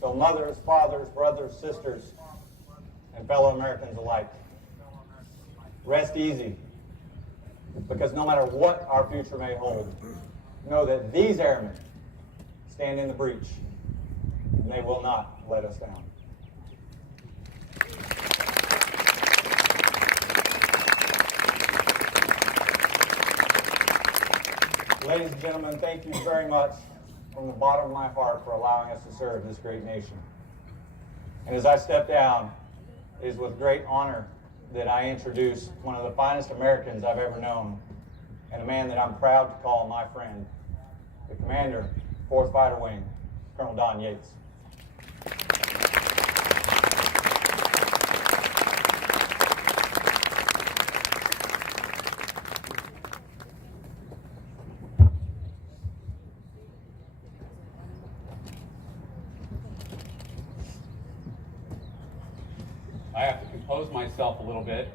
So mothers, fathers, brothers, sisters, and fellow Americans alike, rest easy, because no matter what our future may hold, know that these airmen stand in the breach, and they will not let us down. Ladies and gentlemen, thank you very much from the bottom of my heart for allowing us to serve this great nation. And as I step down, it is with great honor that I introduce one of the finest Americans I've ever known, and a man that I'm proud to call my friend, the Commander, 4th Fighter Wing, Colonel Don Yates. I have to compose myself a little bit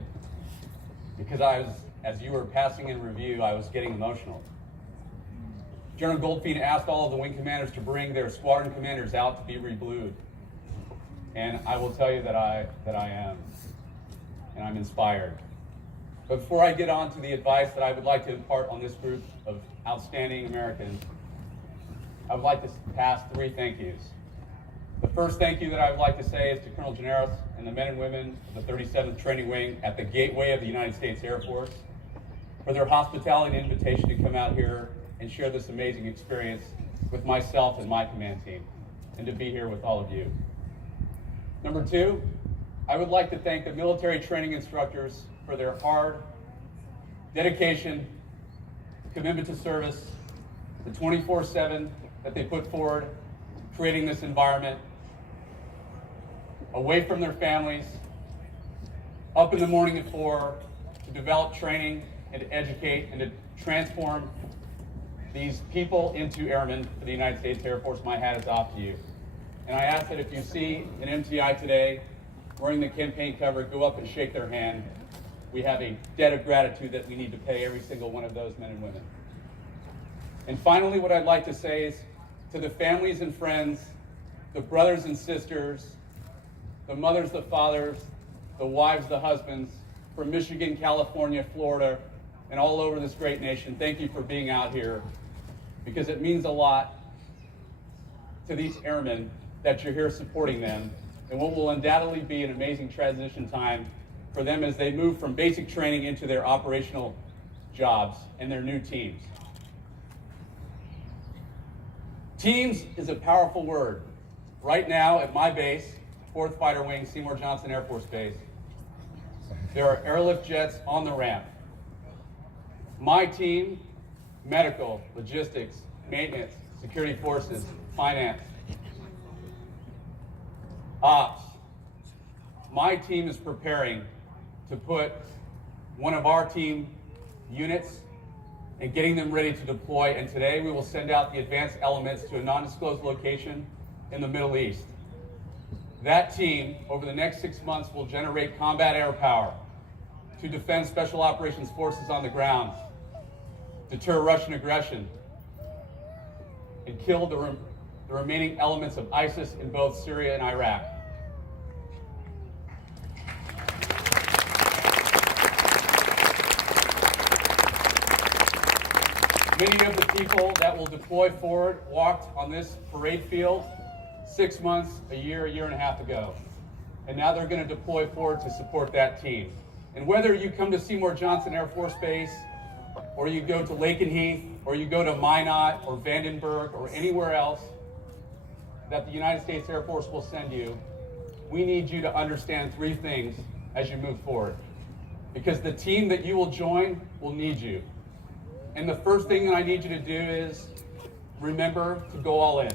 because as you were passing in review, I was getting emotional. General Goldfein asked all of the wing commanders to bring their squadron commanders out to be reblued. And I will tell you that I am. And I'm inspired. But before I get on to the advice that I would like to impart on this group of outstanding Americans, I would like to pass 3 thank yous. The first thank you that I would like to say is to Colonel Generos and the men and women of the 37th Training Wing at the gateway of the United States Air Force for their hospitality and invitation to come out here and share this amazing experience with myself and my command team, and to be here with all of you. Number 2, I would like to thank the military training instructors for their hard dedication, commitment to service, the 24/7 that they put forward, creating this environment, away from their families, up in the morning at 4 to develop training and to educate and to transform these people into airmen for the United States Air Force. My hat is off to you. And I ask that if you see an MTI today wearing the campaign cover, go up and shake their hand. We have a debt of gratitude that we need to pay every single one of those men and women. And finally, what I'd like to say is to the families and friends, the brothers and sisters, the mothers, the fathers, the wives, the husbands, from Michigan, California, Florida, and all over this great nation, thank you for being out here, because it means a lot to these airmen that you're here supporting them, and what will undoubtedly be an amazing transition time for them as they move from basic training into their operational jobs and their new teams. Teams is a powerful word. Right now at my base, 4th Fighter Wing, Seymour Johnson Air Force Base, there are airlift jets on the ramp. My team, medical, logistics, maintenance, security forces, finance, ops. My team is preparing to put one of our team units and getting them ready to deploy. And today we will send out the advanced elements to a non-disclosed location in the Middle East. That team, over the next 6 months, will generate combat air power to defend special operations forces on the ground, deter Russian aggression, and kill the remaining elements of ISIS in both Syria and Iraq. Many of the people that will deploy forward walked on this parade field 6 months, a year and a half ago. And now they're going to deploy forward to support that team. And whether you come to Seymour Johnson Air Force Base, or you go to Lakenheath, or you go to Minot, or Vandenberg, or anywhere else that the United States Air Force will send you, we need you to understand 3 things as you move forward. Because the team that you will join will need you. And the first thing that I need you to do is remember to go all in.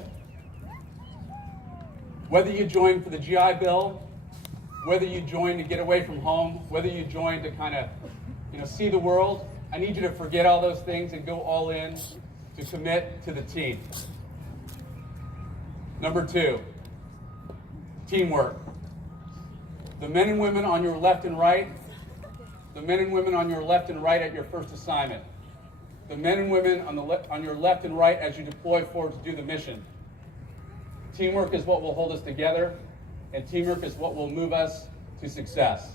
Whether you join for the GI Bill, whether you join to get away from home, whether you join to kind of, see the world, I need you to forget all those things and go all in to commit to the team. Number 2, teamwork. The men and women on your left and right, the men and women on your left and right at your first assignment, the men and women on your left and right as you deploy forward to do the mission. Teamwork is what will hold us together, and teamwork is what will move us to success.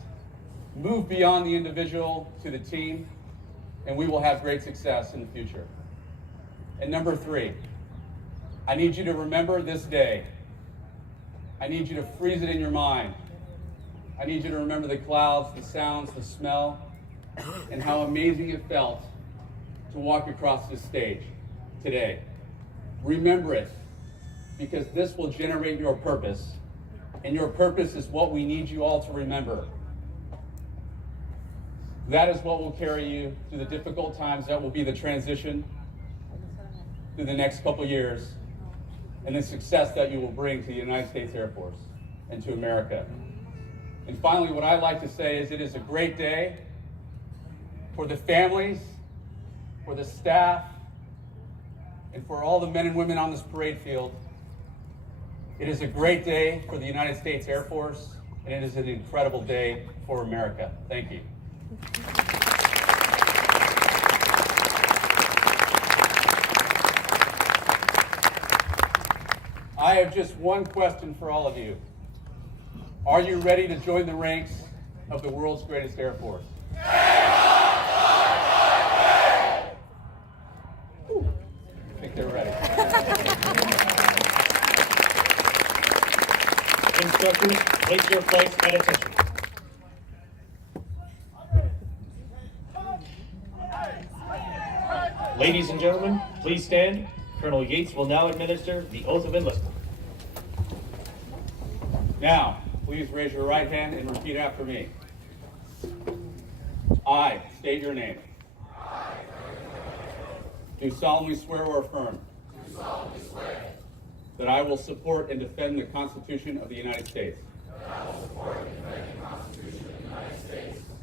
Move beyond the individual to the team, and we will have great success in the future. And number 3, I need you to remember this day. I need you to freeze it in your mind. I need you to remember the clouds, the sounds, the smell, and how amazing it felt to walk across this stage today. Remember it, because this will generate your purpose, and your purpose is what we need you all to remember. That is what will carry you through the difficult times that will be the transition through the next couple years, and the success that you will bring to the United States Air Force and to America. And finally, what I'd like to say is it is a great day for the families, for the staff, and for all the men and women on this parade field. It is a great day for the United States Air Force, and it is an incredible day for America. Thank you. I have just one question for all of you. Are you ready to join the ranks of the world's greatest Air Force? Ooh, I think they're ready. Instructors, place your flights at attention. Ladies and gentlemen, please stand. Colonel Yates will now administer the oath of enlistment. Now, please raise your right hand and repeat after me. I state your name. Do solemnly swear or affirm that I will support and defend the Constitution of the United States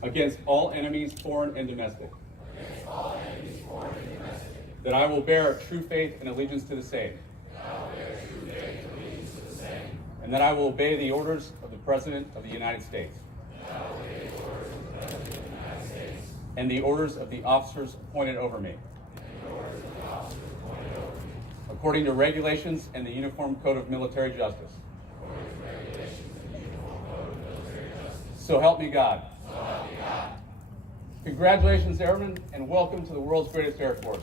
against all enemies, foreign and domestic. That I will bear true faith and allegiance to the same. And that I will obey the orders of the President of the United States. And the orders of the officers appointed over me. According to regulations and the Uniform Code of Military Justice. So help me God. Congratulations, Airmen, and welcome to the world's greatest Air Force.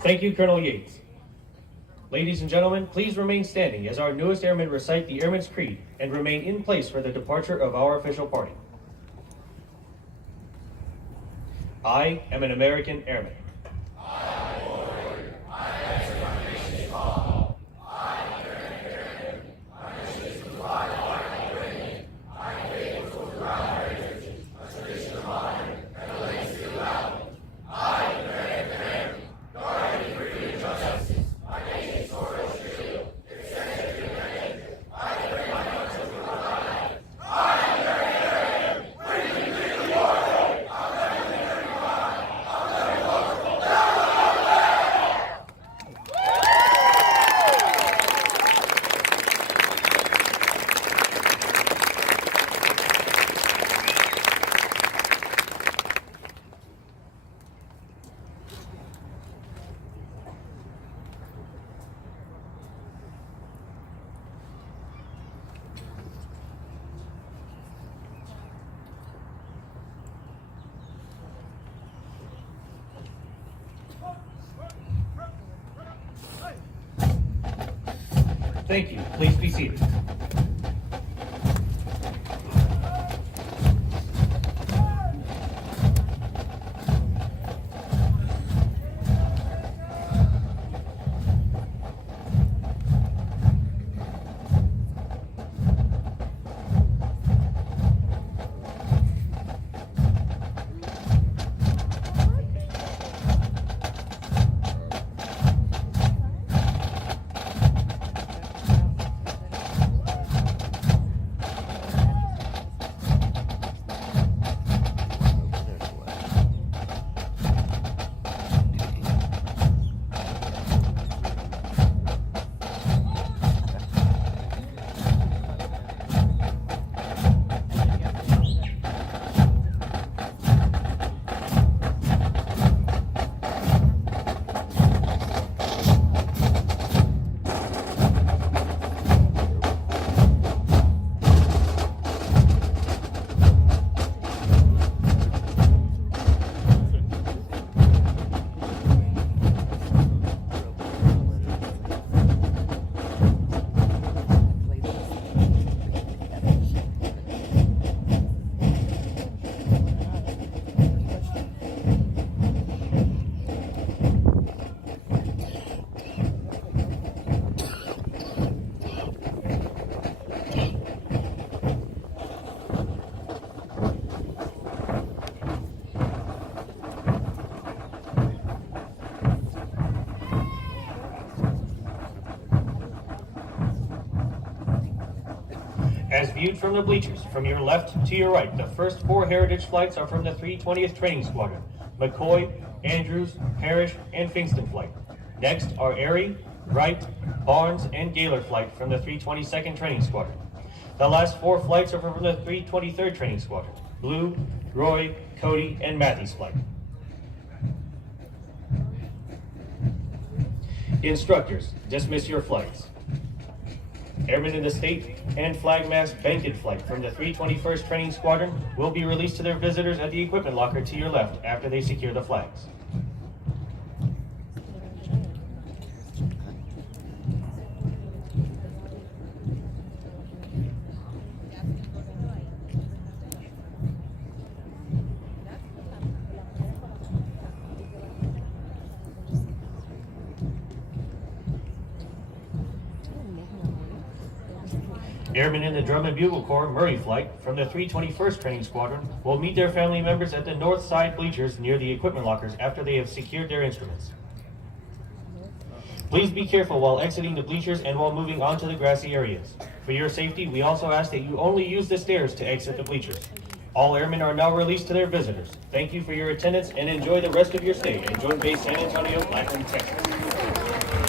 Thank you, Colonel Yates. Ladies and gentlemen, please remain standing as our newest airmen recite the Airman's Creed and remain in place for the departure of our official party. I am an American airman. Thank you. Please be seated. As viewed from the bleachers, from your left to your right, the first 4 heritage flights are from the 320th Training Squadron, McCoy, Andrews, Parrish, and Fingston flight. Next are Airy, Wright, Barnes, and Gaylor flight from the 322nd Training Squadron. The last 4 flights are from the 323rd Training Squadron, Blue, Roy, Cody, and Matthews flight. Instructors, dismiss your flights. Airmen in the state and flag mast banquet flight from the 321st Training Squadron will be released to their visitors at the equipment locker to your left after they secure the flags. Airmen in the Drum and Bugle Corps Murray flight from the 321st Training Squadron will meet their family members at the north side bleachers near the equipment lockers after they have secured their instruments. Please be careful while exiting the bleachers and while moving onto the grassy areas. For your safety, we also ask that you only use the stairs to exit the bleachers. All airmen are now released to their visitors. Thank you for your attendance and enjoy the rest of your stay at Joint Base San Antonio, Lackland, Texas.